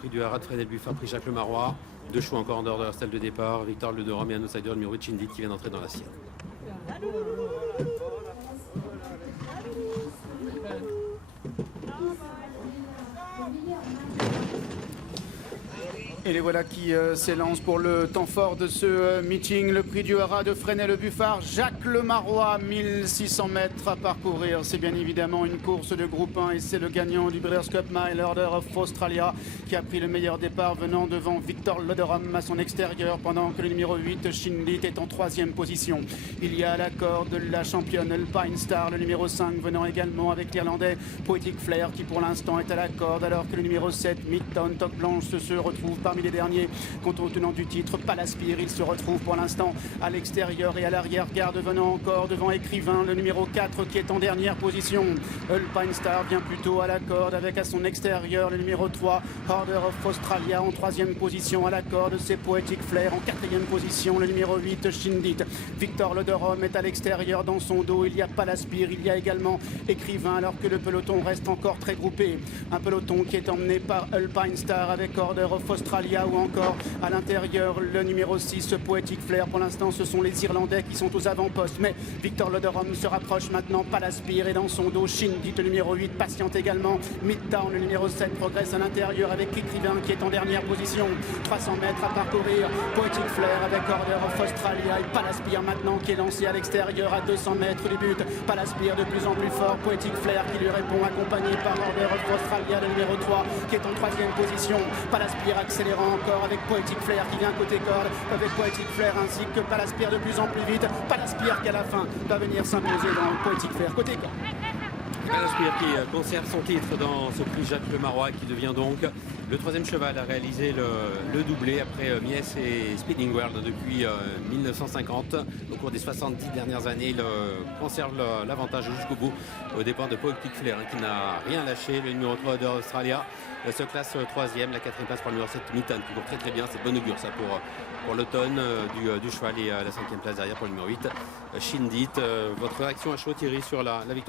prix du Haras de Fresnel Buffard, prix Jacques Le Marois. Deux chevaux encore en dehors de leur style de départ. Victor Le Dorum et un outsider numéro 8, Chindit, qui vient d'entrer dans la sienne. Et les voilà qui s'élancent pour le temps fort de ce meeting. Le prix du Haras de Fresnel-le-Buffard, Jacques Le Marois, 1600 mètres à parcourir. C'est bien évidemment une course de groupe 1 et c'est le gagnant du Breeders' Cup Mile Order of Australia qui a pris le meilleur départ venant devant Victor Loderam à son extérieur pendant que le numéro 8, Chindit, est en 3e position. Il y a à la corde la championne Alpine Star, le numéro 5 venant également avec l'Irlandais Poetic Flair qui pour l'instant est à la corde alors que le numéro 7, Midtown Top Blanche, se retrouve parmi les derniers contenant du titre. Palaspire, il se retrouve pour l'instant à l'extérieur et à l'arrière-garde venant encore devant Écrivain, le numéro 4 qui est en dernière position. Alpine Star vient plutôt à la corde avec à son extérieur le numéro 3, Order of Australia en 3e position. À la corde, c'est Poetic Flair en 4e position, le numéro 8, Chindit. Victor Loderom est à l'extérieur, dans son dos il y a Palaspire, il y a également Écrivain alors que le peloton reste encore très groupé. Un peloton qui est emmené par Alpine Star avec Order of Australia ou encore à l'intérieur le numéro 6, Poetic Flair. Pour l'instant ce sont les Irlandais qui sont aux avant-postes, mais Victor Loderom se rapproche maintenant. Palaspire et dans son dos Chindit, le numéro 8, patiente également. Midtown, le numéro 7, progresse à l'intérieur avec Écrivain qui est en dernière position. 300 mètres à parcourir, Poetic Flair avec Order of Australia et Palaspire maintenant qui est lancé à l'extérieur à 200 mètres du but. Palaspire de plus en plus fort, Poetic Flair qui lui répond accompagné par Order of Australia, le numéro 3 qui est en 3e position. Palaspire accélérant encore avec Poetic Flair qui vient côté corde, avec Poetic Flair ainsi que Palaspire de plus en plus vite. Palaspire qui à la fin va venir s'imposer dans Poetic Flair côté corde. Palaspire qui conserve son titre dans ce prix Jacques Le Marois qui devient donc le 3e cheval à réaliser le doublé après Mies et Speeding World depuis 1950. Au cours des 70 dernières années, il conserve l'avantage jusqu'au bout aux dépens de Poetic Flair qui n'a rien lâché. Le numéro 3 d'Australia se classe 3e, la 4e place pour le numéro 7, Midtown qui court très bien. C'est bonne augure ça pour l'automne du cheval et la 5e place derrière pour le numéro 8, Chindit. Votre réaction à chaud, Thierry, sur la victoire